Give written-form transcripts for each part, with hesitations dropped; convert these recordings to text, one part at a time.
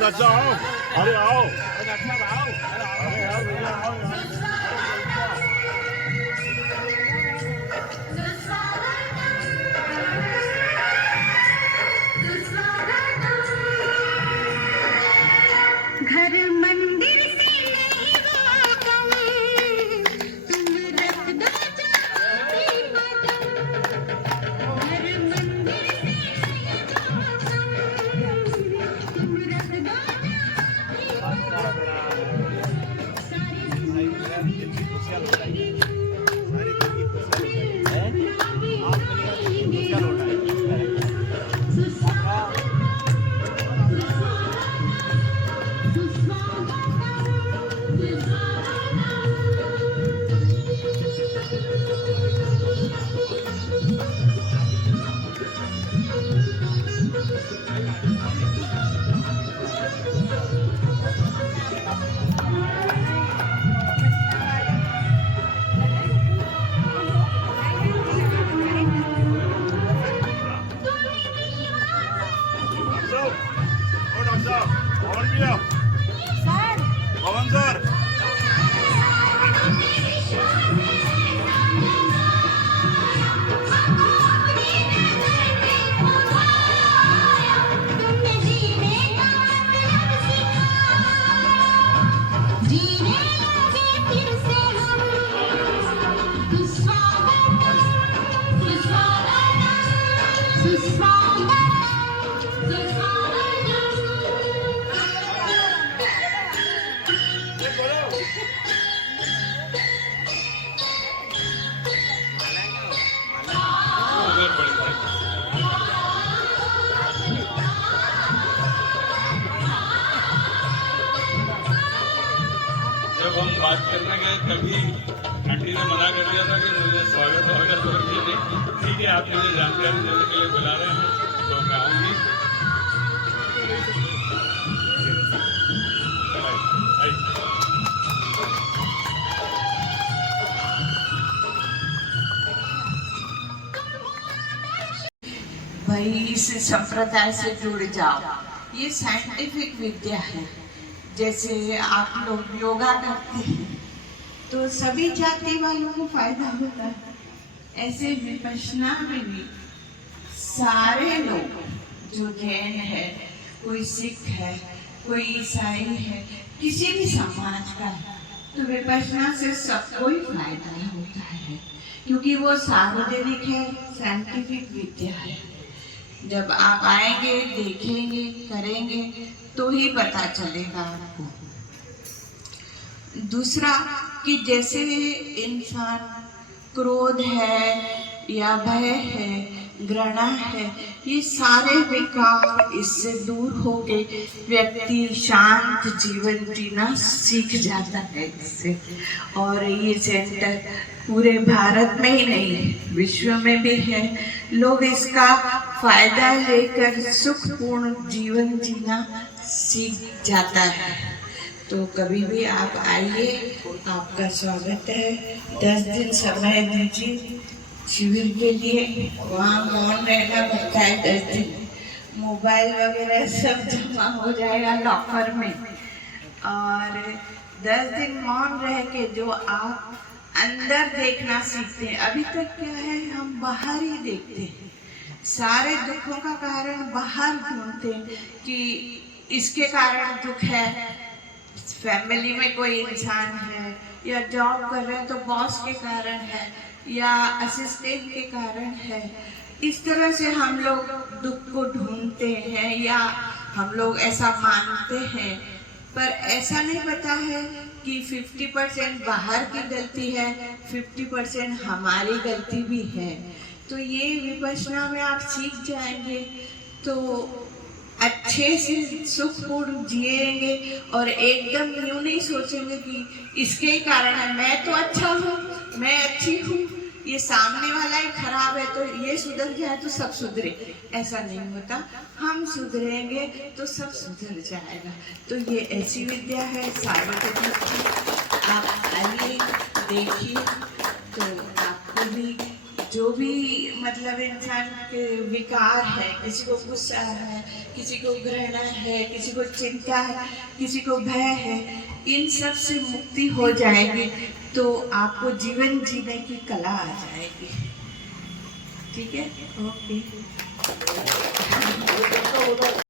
Doctor साहब, अरे आओ, डॉक्टर साहब आओ, अरे यार भैया आओ यार। घर मंदिर से नहीं वो कम, तुम रख दो जाती कदम। घर मंदिर से नहीं वो कम, तुम रख दो जाती जब हम बात करने गए तभी आंटी ने मना कर दिया था कि मुझे स्वागत वगैरह तो नहीं। ठीक है, आप मुझे जानकारी देने के लिए बुला रहे हैं तो मैं आऊँगी। भाई इस संप्रदाय से जुड़ जाओ, ये साइंटिफिक विद्या है। जैसे आप लोग योगा करते हैं तो सभी जाति वालों को फायदा होता है, ऐसे विपश्यना में भी सारे लोग, जो जैन है, कोई सिख है, कोई ईसाई है, किसी भी समाज का है, तो विपश्यना से सबको ही फायदा होता है, क्योंकि वो सार्वजनिक है, साइंटिफिक विद्या है। जब आप आएंगे, देखेंगे, करेंगे तो ही पता चलेगा आपको। दूसरा कि जैसे इंसान क्रोध है या भय है, घृणा है, ये सारे विकार इससे दूर हो के व्यक्ति शांत जीवन जीना सीख जाता है इससे। और ये सेंटर पूरे भारत में ही नहीं, विश्व में भी है। लोग इसका फायदा लेकर सुखपूर्ण जीवन जीना सीख जाता है। तो कभी भी आप आइए, आपका स्वागत है। 10 दिन समय दीजिए शिविर के लिए, वहाँ मौन रहना पड़ता है 10 दिन। मोबाइल वगैरह सब जमा हो जाएगा लॉकर में, और 10 दिन मौन रह के जो आप अंदर देखना सीखते हैं। अभी तक क्या है, हम बाहर ही देखते हैं, सारे दुखों का कारण बाहर ढूंढते हैं कि इसके कारण दुख है, फैमिली में कोई इंसान है, या जॉब कर रहे हैं तो बॉस के कारण है, या असिस्टेंट के कारण है। इस तरह से हम लोग दुख को ढूंढते हैं, या हम लोग ऐसा मानते हैं, पर ऐसा नहीं पता है कि 50% बाहर की गलती है, 50% हमारी गलती भी है। तो ये विपश्यना में आप सीख जाएंगे तो अच्छे से सुखपूर्ण जिएंगे, और एकदम यूं नहीं सोचेंगे कि इसके ही कारण है, मैं तो अच्छा हूँ, मैं अच्छी हूँ, ये सामने वाला ही खराब है तो ये सुधर जाए तो सब सुधरे। ऐसा नहीं होता, हम सुधरेंगे तो सब सुधर जाएगा। तो ये ऐसी विद्या है सार्वजनिक की, आप आइए देखिए तो आपको भी जो जो भी मतलब इंसान के विकार है, किसी को गुस्सा है, किसी को घृणा है, किसी को चिंता है, किसी को भय है, इन सब से मुक्ति हो जाएगी तो आपको जीवन जीने की कला आ जाएगी। ठीक है, ओके।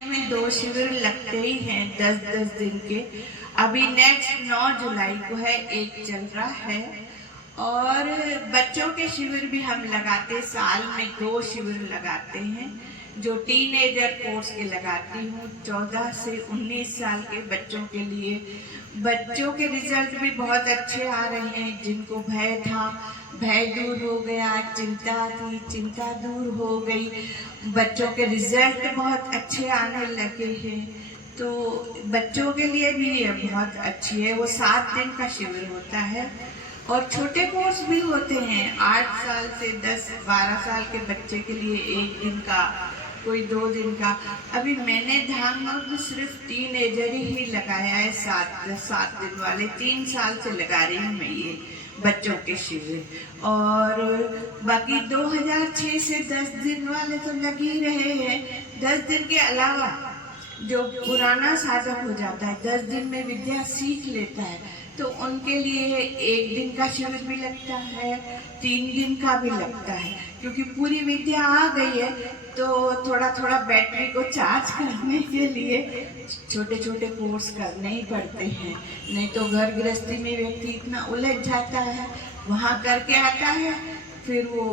में 2 शिविर लगते ही हैं 10-10 दिन के। अभी नेक्स्ट 9 जुलाई को है, एक चल रहा है। और बच्चों के शिविर भी हम लगाते, साल में 2 शिविर लगाते हैं, जो टीनेजर कोर्स के लगाती हूँ 14 से 19 साल के बच्चों के लिए। बच्चों के रिजल्ट भी बहुत अच्छे आ रहे हैं। जिनको भय था, भय दूर हो गया, चिंता थी, चिंता दूर हो गई। बच्चों के रिजल्ट बहुत अच्छे आने लगे हैं। तो बच्चों के लिए भी ये बहुत अच्छी है। वो 7 दिन का शिविर होता है और छोटे कोर्स भी होते हैं 8 साल से 10-12 साल के बच्चे के लिए 1 दिन का, कोई 2 दिन का। अभी मैंने धामनोद में सिर्फ टीनेजर ही लगाया है 7 दिन वाले। 3 साल से लगा रही हूँ मैं ये बच्चों के शिविर। और बाकी 2006 से 10 दिन वाले तो लग ही रहे हैं। 10 दिन के अलावा जो पुराना साधक हो जाता है, 10 दिन में विद्या सीख लेता है, तो उनके लिए 1 दिन का शिविर भी लगता है, 3 दिन का भी लगता है। क्योंकि पूरी विद्या आ गई है तो थोड़ा थोड़ा बैटरी को चार्ज करने के लिए छोटे छोटे कोर्स करने ही पड़ते हैं। नहीं तो घर गृहस्थी में व्यक्ति इतना उलझ जाता है, वहाँ करके आता है, फिर वो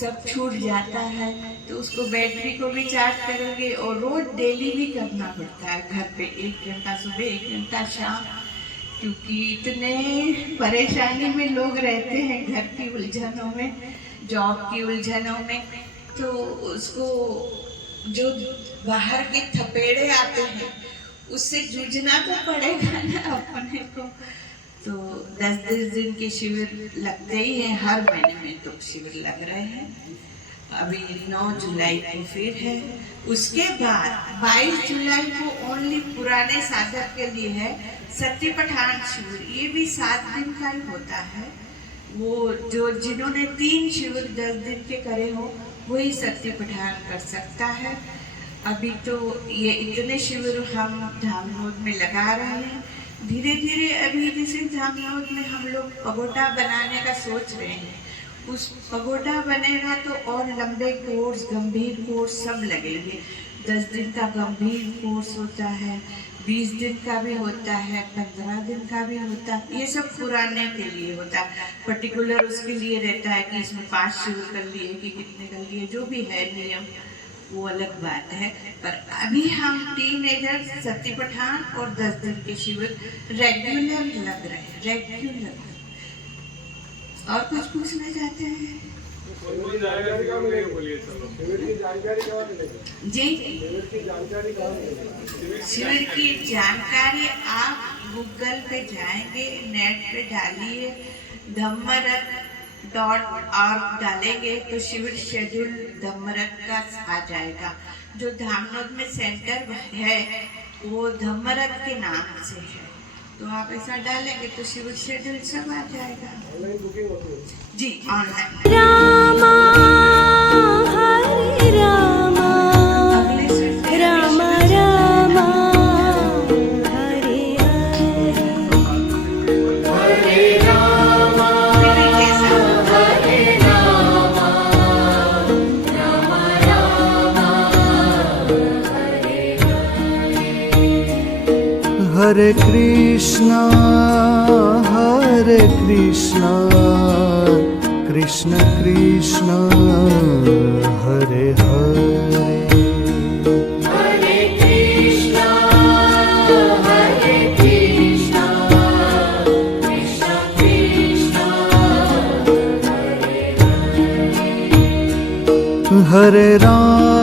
सब छूट जाता है। तो उसको बैटरी को भी चार्ज करेंगे और रोज डेली भी करना पड़ता है घर पे, 1 घंटा सुबह 1 घंटा शाम। क्योंकि इतने परेशानी में लोग रहते हैं, घर की उलझनों में, जॉब की उलझनों में, तो उसको जो बाहर के थपेड़े आते हैं उससे जूझना तो पड़ेगा ना अपने को। तो 10-10 दिन के शिविर लगते ही हैं, हर महीने में 2 शिविर लग रहे हैं। अभी 9 जुलाई को फिर है। उसके बाद 22 जुलाई को ओनली पुराने साधक के लिए है सती पठान शिविर। ये भी 7 दिन का ही होता है। वो जो जिन्होंने 3 शिविर 10 दिन के करे हो वही सती पठान कर सकता है। अभी तो ये इतने शिविर हम धामनोद में लगा रहे हैं। धीरे धीरे अभी जैसे धामनोद में हम लोग पगोटा बनाने का सोच रहे हैं, उस पगोटा बनेगा तो और लंबे कोर्स, गंभीर कोर्स सब लगेंगे। 10 दिन का गंभीर कोर्स होता है, 20 दिन का भी होता है, 15 दिन का भी होता है। ये सब पुराने के लिए होता है। पर्टिकुलर उसके लिए रहता है कि इसमें 5 शिविर कर लिए कि कितने कर लिए, जो भी है नियम वो अलग बात है। पर अभी हम टीनेजर, सती पठान और 10 दिन के शिविर रेगुलर लग रहे हैं, रेगुलर। और कुछ पूछना चाहते हैं? जी, शिविर की जानकारी आप गूगल पे जाएंगे, नेट पे डालिए, धम्मरथ.org डालेंगे तो शिविर शेड्यूल धम्मरथ का आ जाएगा। जो धामनोद में सेंटर है वो धम्मरथ के नाम से है, तो आप ऐसा डालेंगे तो शिविर शेड्यूल सब आ जाएगा। ऑनलाइन बुकिंग होती है जी, ऑनलाइन। रामा हरे रामा, रामा रामा हरे हरे, हरे रामा हरे रामा, रामा रामा हरे हरे। हरे कृष्णा कृष्ण कृष्ण हरे हरे, हरे कृष्णा कृष्ण कृष्ण हरे हरे, हरे राम